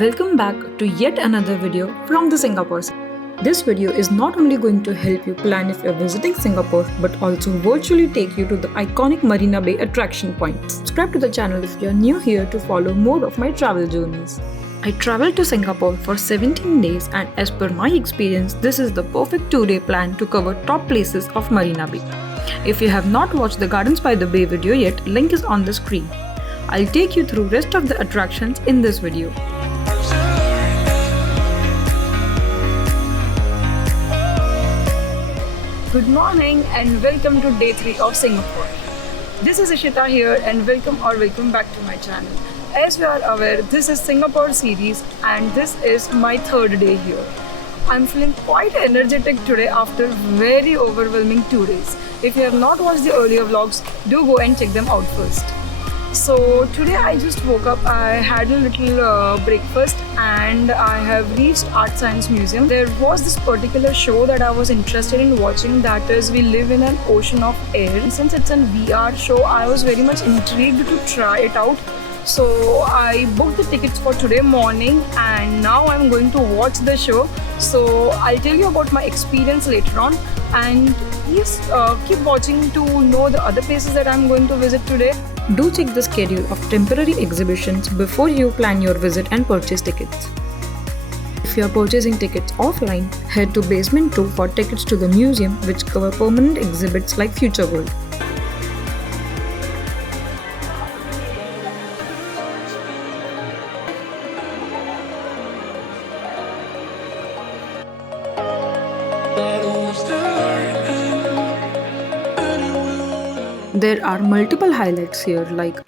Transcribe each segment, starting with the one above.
Welcome back to yet another video from the Singapore. This video is not only going to help you plan if you're visiting Singapore but also virtually take you to the iconic Marina Bay attraction points. Subscribe to the channel if you're new here to follow more of my travel journeys. I traveled to Singapore for 17 days and as per my experience, this is the perfect 2-day plan to cover top places of Marina Bay. If you have not watched the Gardens by the Bay video yet, link is on the screen. I'll take you through rest of the attractions in this video. Good morning and welcome to day 3 of Singapore. This is Ishita here and welcome back to my channel. As you are aware, this is Singapore series and this is my 3rd day here. I'm feeling quite energetic today after very overwhelming 2 days. If you have not watched the earlier vlogs, do go and check them out first. So today I just woke up, I had a little breakfast and I have reached ArtScience Museum. There was this particular show that I was interested in watching, that is We Live in an Ocean of Air. Since it's a VR show, I was very much intrigued to try it out. So I booked the tickets for today morning and now I'm going to watch the show. So I'll tell you about my experience later on, and please keep watching to know the other places that I'm going to visit today. Do check the schedule of temporary exhibitions before you plan your visit and purchase tickets. If you are purchasing tickets offline, head to Basement 2 for tickets to the museum, which cover permanent exhibits like Future World. There are multiple highlights here, like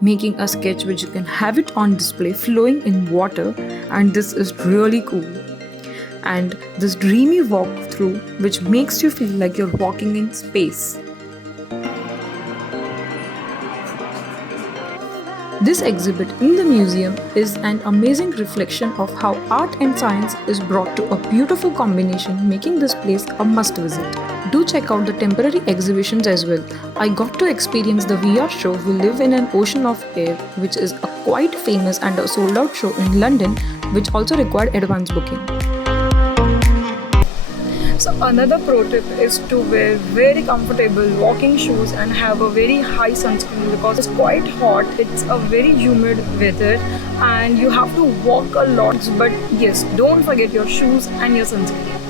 making a sketch which you can have it on display flowing in water, and this is really cool. And this dreamy walkthrough which makes you feel like you're walking in space. This exhibit in the museum is an amazing reflection of how art and science is brought to a beautiful combination, making this place a must visit. Do check out the temporary exhibitions as well. I got to experience the VR show We Live in an Ocean of Air, which is a quite famous and a sold out show in London, which also required advance booking. So another pro tip is to wear very comfortable walking shoes and have a very high sunscreen because it's quite hot, it's a very humid weather and you have to walk a lot, but yes, don't forget your shoes and your sunscreen.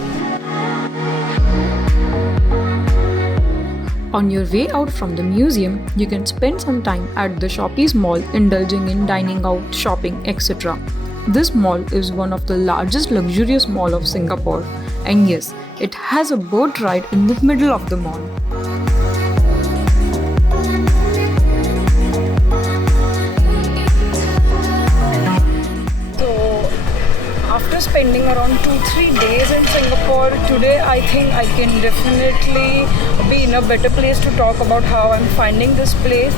On your way out from the museum, you can spend some time at the Shopees mall indulging in dining out, shopping, etc. This mall is one of the largest luxurious mall of Singapore, and yes, it has a boat ride in the middle of the mall. So after spending around 2-3 days in Singapore, today I think I can definitely be in a better place to talk about how I'm finding this place.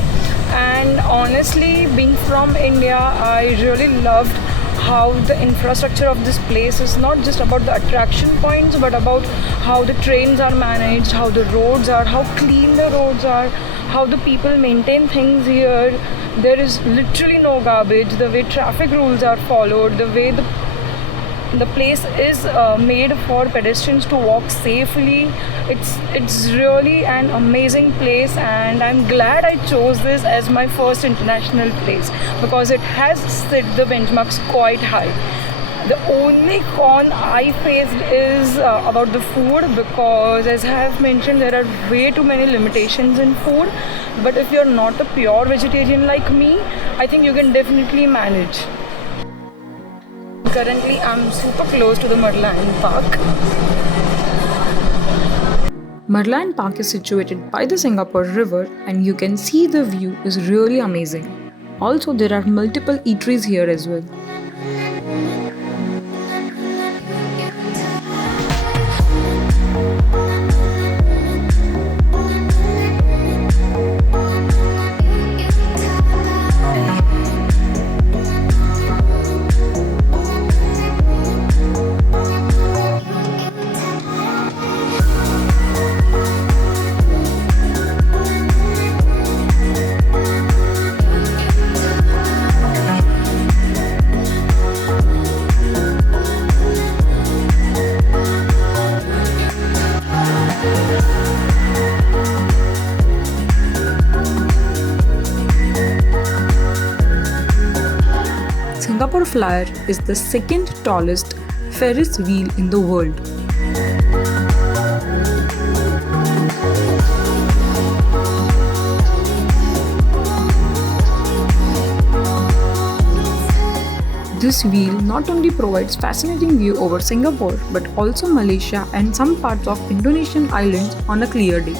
And honestly, being from India, I really loved how the infrastructure of this place is not just about the attraction points but about how the trains are managed, how the roads are, how clean the roads are, how the people maintain things here. There is literally no garbage, the way traffic rules are followed, the way the place is made for pedestrians to walk safely. It's really an amazing place and I'm glad I chose this as my first international place because it has set the benchmarks quite high. The only con I faced is about the food because, as I have mentioned, there are way too many limitations in food, but if you're not a pure vegetarian like me, I think you can definitely manage. Currently, I'm super close to the Merlion Park. Merlion Park is situated by the Singapore River and you can see the view is really amazing. Also, there are multiple eateries here as well. Singapore Flyer is the second tallest Ferris wheel in the world. This wheel not only provides fascinating view over Singapore but also Malaysia and some parts of Indonesian islands on a clear day.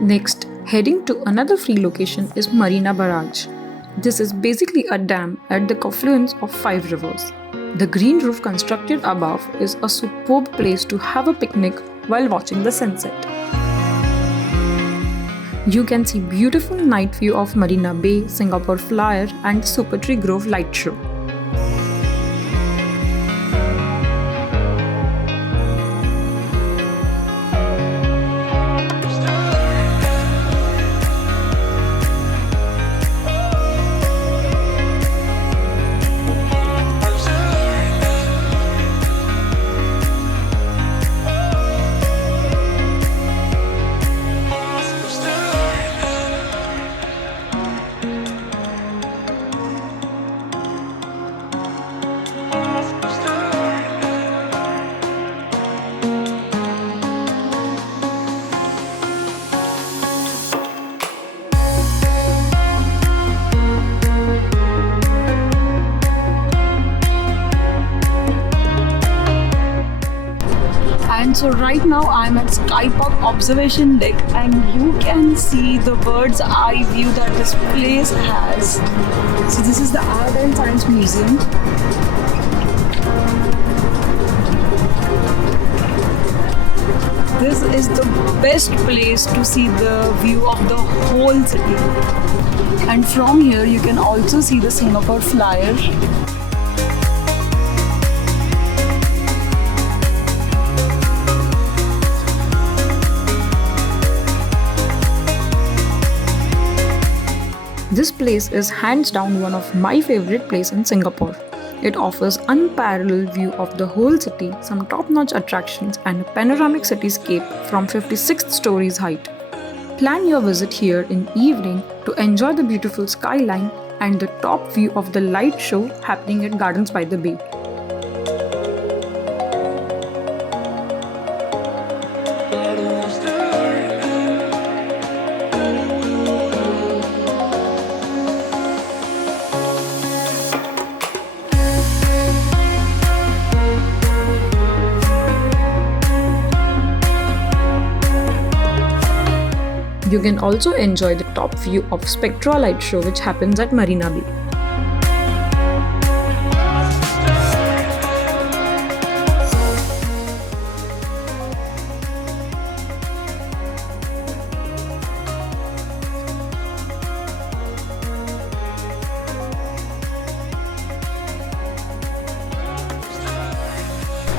Next, heading to another free location is Marina Barrage. This is basically a dam at the confluence of 5 rivers. The green roof constructed above is a superb place to have a picnic while watching the sunset. You can see beautiful night view of Marina Bay, Singapore Flyer and the Super Tree Grove light show. And so right now I'm at Skypark Observation Deck and you can see the bird's eye view that this place has. So this is the ArtScience Museum. This is the best place to see the view of the whole city. And from here you can also see the Singapore Flyer. This place is hands down one of my favorite places in Singapore. It offers unparalleled view of the whole city, some top-notch attractions and a panoramic cityscape from 56th stories height. Plan your visit here in evening to enjoy the beautiful skyline and the top view of the light show happening at Gardens by the Bay. You can also enjoy the top view of Spectra light show which happens at Marina Bay.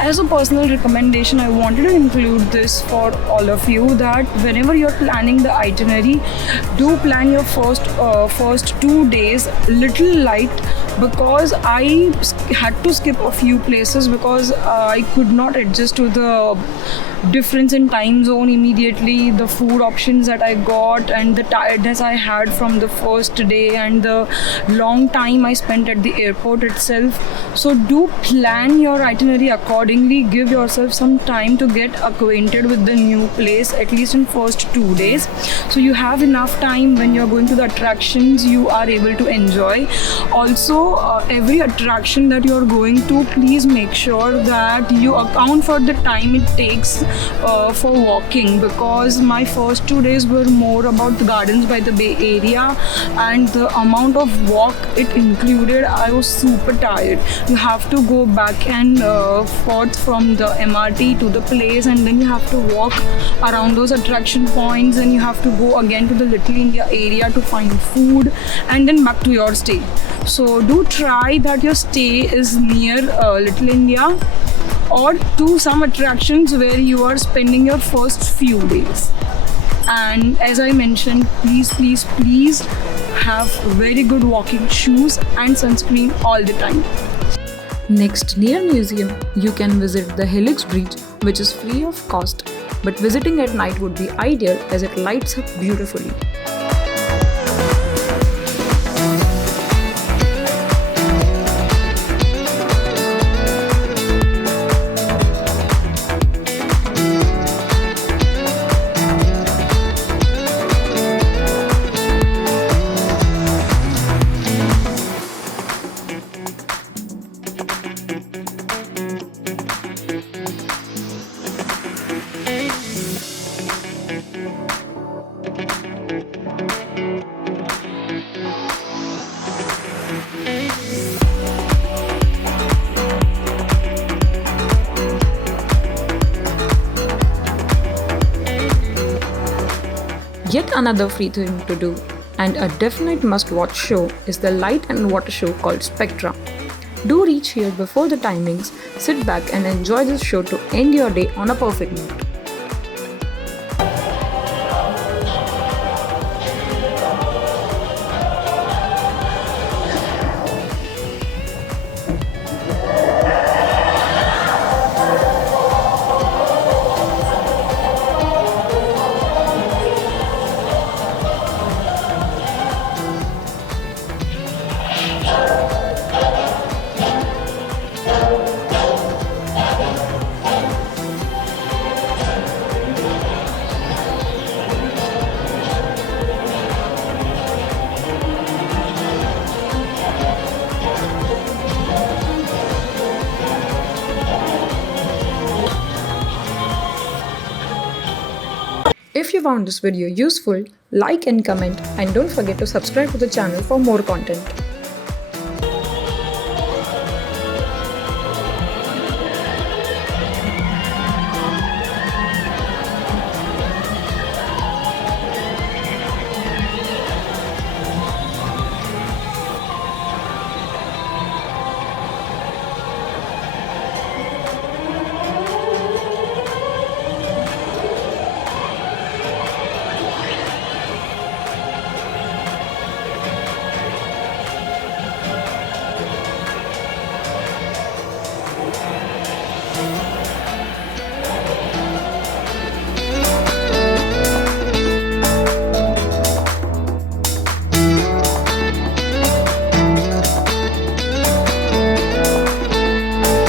As a personal recommendation, I wanted to include this for all of you that whenever you're planning the itinerary, do plan your first 2 days little light, because I had to skip a few places because I could not adjust to the difference in time zone immediately, the food options that I got and the tiredness I had from the first day and the long time I spent at the airport itself. So do plan your itinerary accordingly, give yourself some time to get acquainted with the new place, at least in first 2 days, so you have enough time when you're going to the attractions you are able to enjoy. Also, every attraction that you're going to, please make sure that you account for the time it takes for walking, because my first 2 days were more about the Gardens by the Bay area and the amount of walk it included. I was super tired. You have to go back and forth from the MRT to the place, and then you have to walk around those attraction points, and you have to go again to the Little India area to find food and then back to your stay. So do try that your stay is near Little India or to some attractions where you are spending your first few days. And as I mentioned, please have very good walking shoes and sunscreen all the time. Next, near museum, you can visit the Helix Bridge, which is free of cost, but visiting at night would be ideal as it lights up beautifully. Yet another free thing to do and a definite must-watch show is the light and water show called Spectra. Do reach here before the timings, sit back and enjoy this show to end your day on a perfect note. If you found this video useful, like and comment, and don't forget to subscribe to the channel for more content.